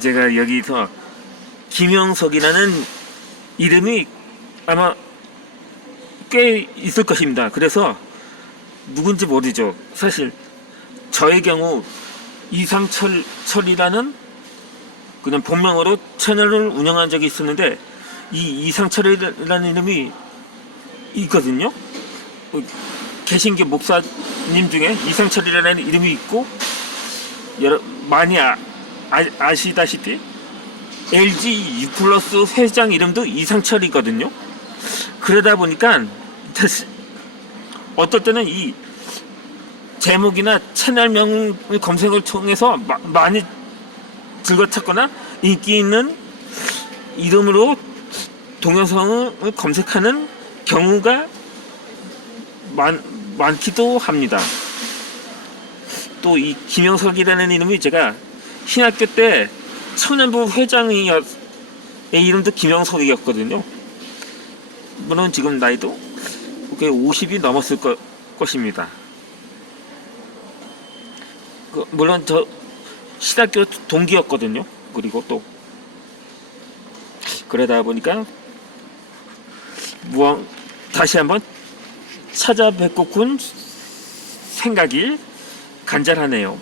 제가 여기서 김영석이라는 이름이 아마 꽤 있을 것입니다. 그래서 누군지 모르죠. 사실 저의 경우 이상철이라는 그냥 본명으로 채널을 운영한 적이 있었는데, 이 이상철이라는 이름이 있거든요. 개신교 목사님 중에 이상철이라는 이름이 있고, 많이 아시다시피 LG U+ 회장 이름도 이상철이거든요. 그러다 보니까 어떨 때는 이 제목이나 채널명 검색을 통해서 많이 들거찾거나 인기 있는 이름으로 동영상을 검색하는 경우가 많기도 합니다. 또 이 김영석이라는 이름이 제가 신학교 때 청년부 회장의 이름도 김영석이었거든요. 물론 지금 나이도 50이 넘었을 것입니다. 물론 저 신학교 동기였거든요. 그리고 또 그러다 보니까 다시 한번 찾아뵙고픈 생각이 간절하네요.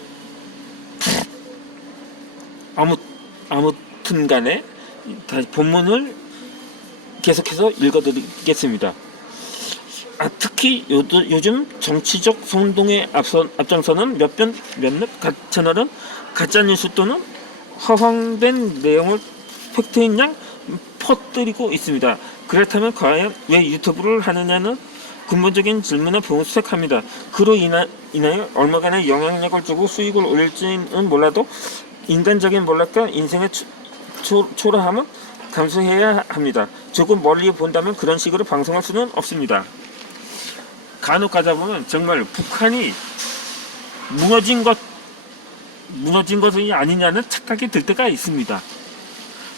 아무튼 간에 다시 본문을 계속해서 읽어드리겠습니다. 특히 요즘 정치적 선동에 앞장서는 몇몇 채널은 가짜뉴스 또는 허황된 내용을 팩트인 양 퍼뜨리고 있습니다. 그렇다면 과연 왜 유튜브를 하느냐는 근본적인 질문에 봉색합니다. 그로 인하여 얼마간의 영향력을 주고 수익을 올릴지는 몰라도 인간적인 몰락과 인생의 초라함은 감수해야 합니다. 조금 멀리 본다면 그런 식으로 방송할 수는 없습니다. 간혹 가다 보면 정말 북한이 무너진 것이 아니냐는 착각이 들 때가 있습니다.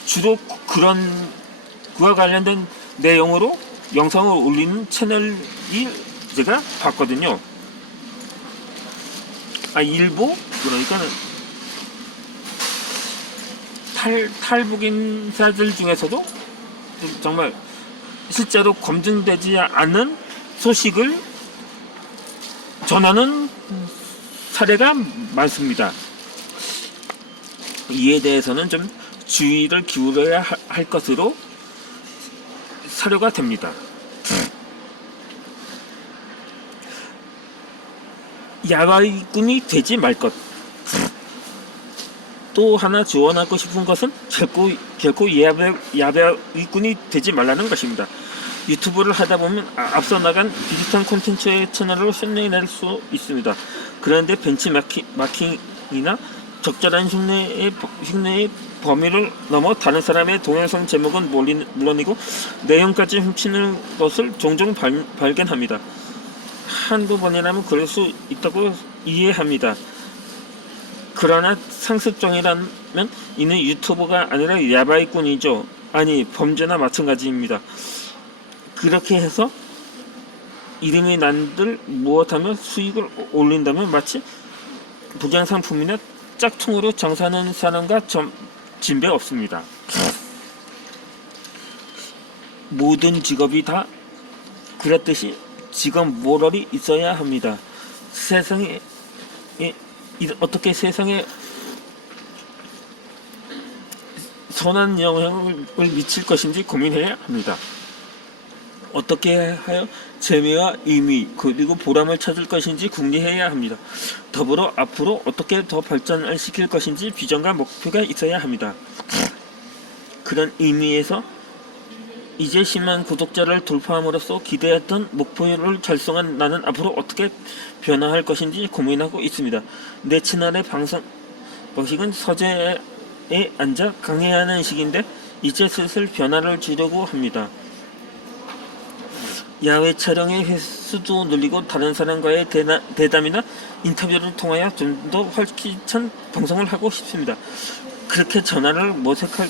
주로 그와 관련된 내용으로 영상을 올리는 채널이 제가 봤거든요. 일부, 그러니까 탈북인사들 중에서도 정말 실제로 검증되지 않은 소식을 전하는 사례가 많습니다. 이에 대해서는 좀 주의를 기울여야 할 것으로 사료가 됩니다. 야바이꾼이 되지 말 것. 또 하나 조언하고 싶은 것은 결코 야바이꾼이 되지 말라는 것입니다. 유튜브를 하다 보면 앞서 나간 비슷한 콘텐츠의 채널을 흉내낼 수 있습니다. 그런데 벤치마킹이나 적절한 흉내의 범위를 넘어 다른 사람의 동영상 제목은 물론이고 내용까지 훔치는 것을 종종 발견합니다. 한두 번이라면 그럴 수 있다고 이해합니다. 그러나 상습적이라면 이는 유튜버가 아니라 야바이꾼이죠. 아니, 범죄나 마찬가지입니다. 그렇게 해서 이름이 난들 무엇하며 수익을 올린다면 마치 부장상품이나 짝퉁으로 장사하는 사람과 진배 없습니다. 모든 직업이 다 그렇듯이 직업 모럴이 있어야 합니다. 어떻게 세상에 선한 영향을 미칠 것인지 고민해야 합니다. 어떻게 하여 재미와 의미 그리고 보람을 찾을 것인지 궁리해야 합니다. 더불어 앞으로 어떻게 더 발전을 시킬 것인지 비전과 목표가 있어야 합니다. 그런 의미에서 이제 10만 구독자를 돌파함으로써 기대했던 목표를 달성한 나는 앞으로 어떻게 변화할 것인지 고민하고 있습니다. 내 채널의 방송 방식은 서재에 앉아 강의하는 식인데 이제 슬슬 변화를 주려고 합니다. 야외 촬영의 횟수도 늘리고 다른 사람과의 대담이나 인터뷰를 통하여 좀 더 활기찬 방송을 하고 싶습니다. 그렇게 진화를 모색할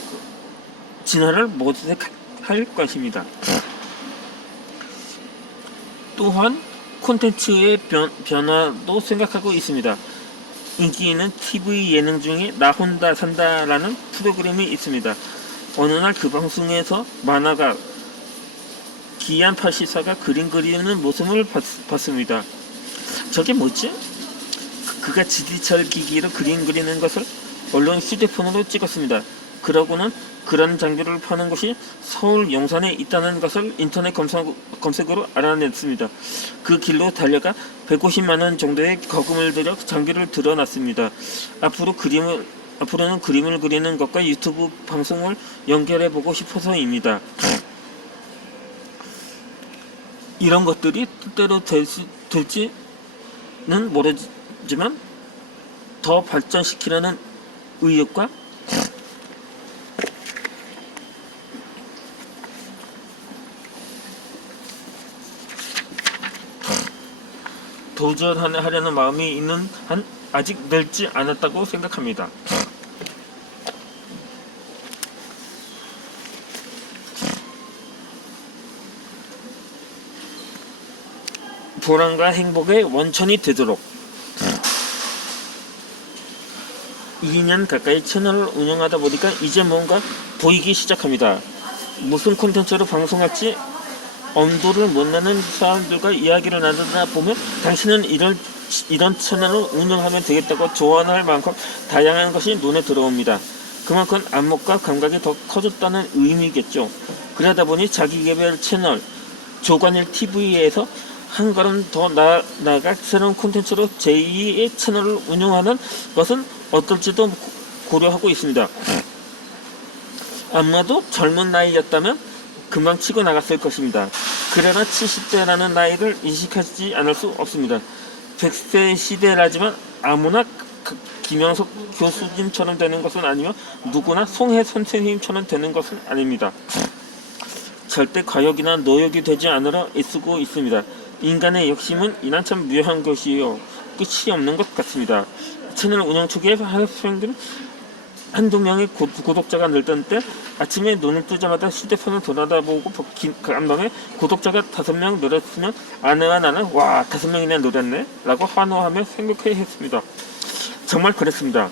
것입니다. 또한 콘텐츠의 변화도 생각하고 있습니다. 인기 있는 TV 예능 중에 나 혼자 산다라는 프로그램이 있습니다. 어느 날 그 방송에서 만화가 기안 84가 그림 그리는 모습을 봤습니다. 저게 뭐지? 그가 지디철 기기로 그림 그리는 것을 얼른 휴대폰으로 찍었습니다. 그러고는 그런 장비를 파는 곳이 서울 용산에 있다는 것을 인터넷 검색으로 알아냈습니다. 그 길로 달려가 150만원 정도의 거금을 들여 장비를 들어놨습니다. 앞으로는 그림을 그리는 것과 유튜브 방송을 연결해보고 싶어서입니다. 이런 것들이 뜻대로 될지는 모르지만 더 발전시키려는 의욕과 도전하려는 마음이 있는 한 아직 늙지 않았다고 생각합니다. 보람과 행복의 원천이 되도록 2년 가까이 채널을 운영하다 보니까 이제 뭔가 보이기 시작합니다. 무슨 콘텐츠로 방송할지 엄두를 못 내는 사람들과 이야기를 나누다 보면 당신은 이런 채널을 운영하면 되겠다고 조언할 만큼 다양한 것이 눈에 들어옵니다. 그만큼 안목과 감각이 더 커졌다는 의미겠죠. 그러다 보니 자기개발 채널 조관일 TV에서 한 걸음 더 나아가 새로운 콘텐츠로 제2의 채널을 운영하는 것은 어떨지도 고려하고 있습니다. 아마도 젊은 나이였다면 금방 치고 나갔을 것입니다. 그러나 70대라는 나이를 인식하지 않을 수 없습니다. 100세 시대라지만 아무나 김영석 교수님처럼 되는 것은 아니며 누구나 송혜 선생님처럼 되는 것은 아닙니다. 절대 과욕이나 노욕이 되지 않으려 애쓰고 있습니다. 인간의 욕심은 이난참 묘한 것이요 끝이 없는 것 같습니다. 채널 운영 초기에 학생들은 한두 명의 구독자가 늘던 때 아침에 눈을 뜨자마자 휴대폰을 돌아다보고 간밤에 구독자가 5명 늘었으면 아내와 나는 와 5명이나 늘었네 라고 환호하며 행복해 했습니다. 정말 그랬습니다.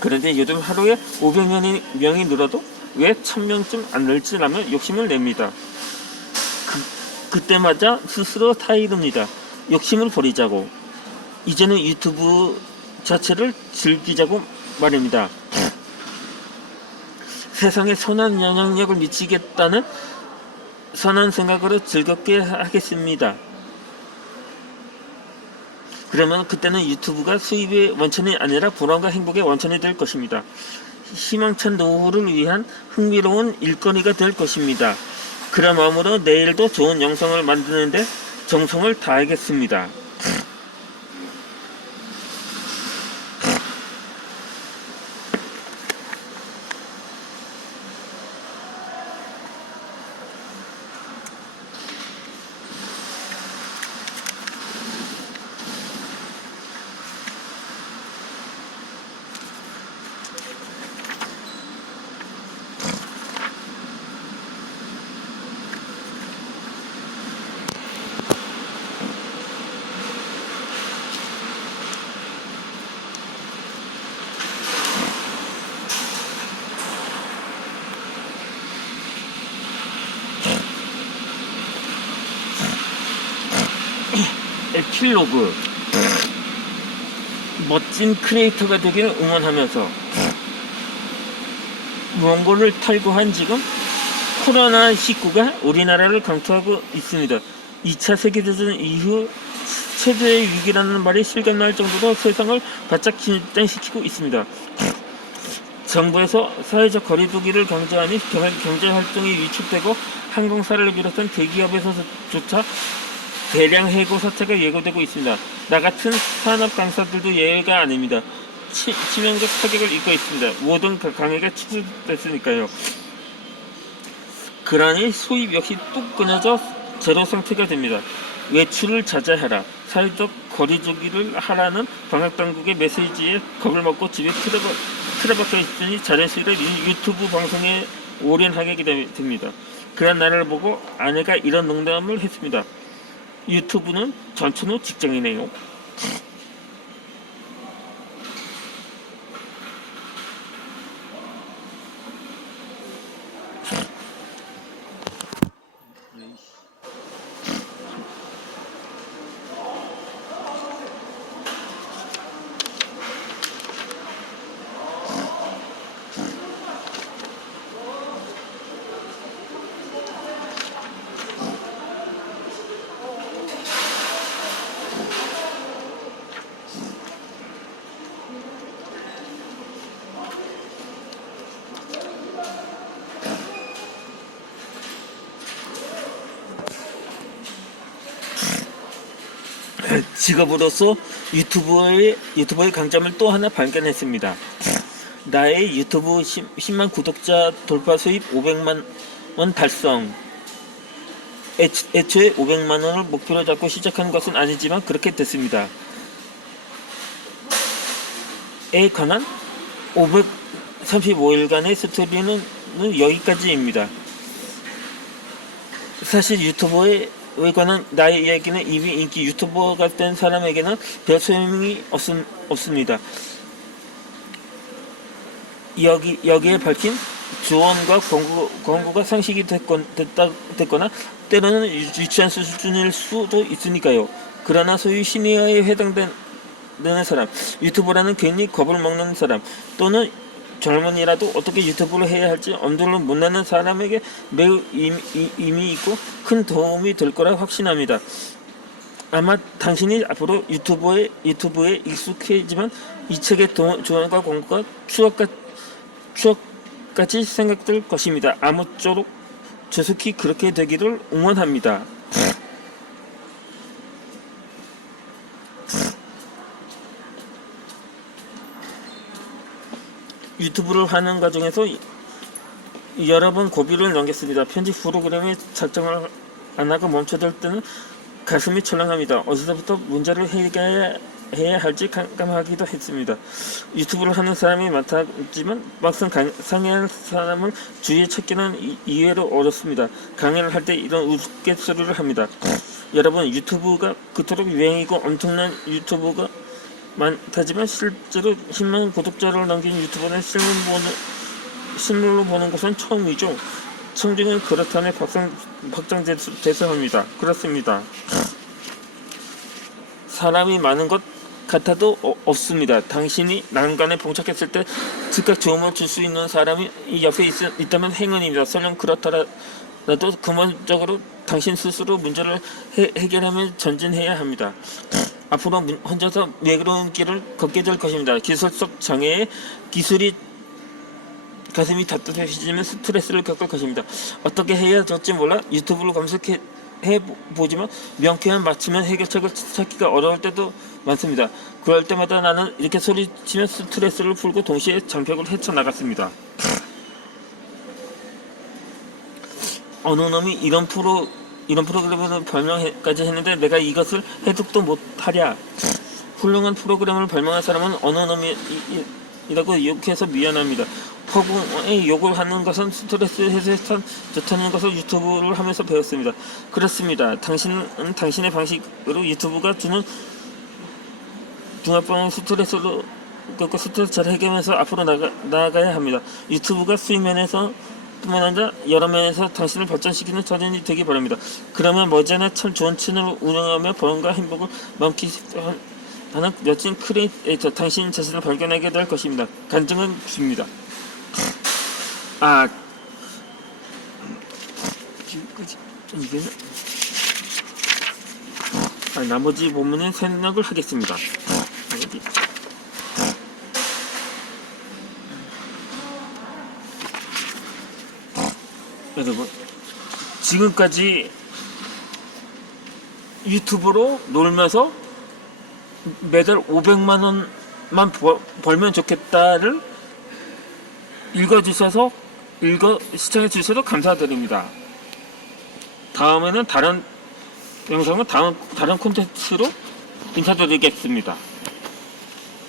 그런데 요즘 하루에 500명이 늘어도 왜 1000명쯤 안 늘지라며 욕심을 냅니다. 그때마다 스스로 타이릅니다. 욕심을 버리자고. 이제는 유튜브 자체를 즐기자고 말입니다. 세상에 선한 영향력을 미치겠다는 선한 생각으로 즐겁게 하겠습니다. 그러면 그때는 유튜브가 수입의 원천이 아니라 보람과 행복의 원천이 될 것입니다. 희망찬 노후를 위한 흥미로운 일거리가 될 것입니다. 그런 마음으로 내일도 좋은 영상을 만드는데 정성을 다하겠습니다. 에필로그 멋진 크리에이터가 되기를 응원하면서 몽골을 탈구한 지금 코로나19가 우리나라를 강타하고 있습니다. 2차 세계대전 이후 최대의 위기라는 말이 실감날 정도로 세상을 바짝 긴장시키고 있습니다. 정부에서 사회적 거리두기를 강조하니 경제활동이 위축되고 항공사를 비롯한 대기업에서조차 대량 해고 사태가 예고되고 있습니다. 나같은 산업 강사들도 예외가 아닙니다. 치명적 타격을 입고 있습니다. 모든 강의가 취소됐으니까요. 그러니 수입 역시 뚝 끊어져 제로 상태가 됩니다. 외출을 자제하라, 사회적 거리두기를 하라는 방역당국의 메시지에 겁을 먹고 집에 틀어박혀 있으니 자연스레 유튜브 방송에 올인하게 됩니다. 그런 나를 보고 아내가 이런 농담을 했습니다. 유튜브는 전천후 직장이네요. 직업으로서 유튜버의 강점을 또 하나 발견했습니다. 나의 유튜브 10만 구독자 돌파 수입 500만 원 달성. 애초에 500만 원을 목표로 잡고 시작한 것은 아니지만 그렇게 됐습니다. 에 관한 535일간의 스토리는 여기까지입니다. 사실 유튜버에 관한 나의 이야기는 이미 인기 유튜버가 된 사람에게는 별 소용이 없습니다. 여기에 밝힌 조언과 광고가 상식이 됐거나 때로는 유치한 수준일 수도 있으니까요. 그러나 소위 시니어에 해당되는 사람, 유튜버라는 괜히 겁을 먹는 사람, 또는 젊은이라도 어떻게 유튜브를 해야 할지 엄두를 못 내는 사람에게 매우 의미 있고 큰 도움이 될 거라 확신합니다. 아마 당신이 앞으로 유튜브에 익숙해지만 이 책의 조언과 광고가 추억같이 생각될 것입니다. 아무쪼록 조속히 그렇게 되기를 응원합니다. 유튜브를 하는 과정에서 여러 번 고비를 넘겼습니다. 편집 프로그램의 작성을 안 하고 멈춰들 때는 가슴이 철렁합니다. 어디서부터 문제를 해야 할지 깜깜하기도 했습니다. 유튜브를 하는 사람이 많다지만 막상 상의할 사람을 주위에 찾기는 이외로 어렵습니다. 강의를 할 때 이런 우스갯소리를 합니다. 여러분, 유튜브가 그토록 유행이고 엄청난 유튜브가 많다지만 실제로 10만 구독자를 넘긴 유튜버는 실물로 보는 것은 처음이죠. 청중은 그렇다며 박장대소합니다. 그렇습니다. 사람이 많은 것 같아도 없습니다. 당신이 난간에 봉착했을 때 즉각 도움을 줄 수 있는 사람이 옆에 있다면 행운입니다. 설령 그렇더라도 근본적으로 당신 스스로 문제를 해결하며 전진해야 합니다. 앞으로 혼자서 매끄러운 길을 걷게 될 것입니다. 기술적 장애에 기술이 가슴이 답답해지면 스트레스를 겪을 것입니다. 어떻게 해야 될지 몰라 유튜브를 검색해보지만 명쾌한 맞춤형 해결책을 찾기가 어려울 때도 많습니다. 그럴 때마다 나는 이렇게 소리치며 스트레스를 풀고 동시에 장벽을 헤쳐나갔습니다. 어느 놈이 이런 프로그램을 발명까지 했는데 내가 이것을 해독도 못하랴. 훌륭한 프로그램을 발명한 사람은 어느 놈이라고 욕해서 미안합니다. 허구에 욕을 하는 것은 스트레스 해소에 좋다는 것을 유튜브를 하면서 배웠습니다. 그렇습니다. 당신은 당신의 방식으로 유튜브가 주는 중압방의 스트레스를 잘 해결하면서 앞으로 나아가야 합니다. 유튜브가 수익면에서 뿐만 아니라 여러 면에서 당신을 발전시키는 자전이 되기 바랍니다. 그러면 머지않아 참 좋은 채널을 운영하며 번영과 행복을 만끽하는 멋진 크리에이터, 당신 자신을 발견하게 될 것입니다. 간증은 줍니다. 나머지 부분은 생략을 하겠습니다. 여러분, 지금까지 유튜브로 놀면서 매달 500만 원만 벌면 좋겠다를 시청해 주셔서 감사드립니다. 다음에는 다른 영상은 다른 콘텐츠로 인사드리겠습니다.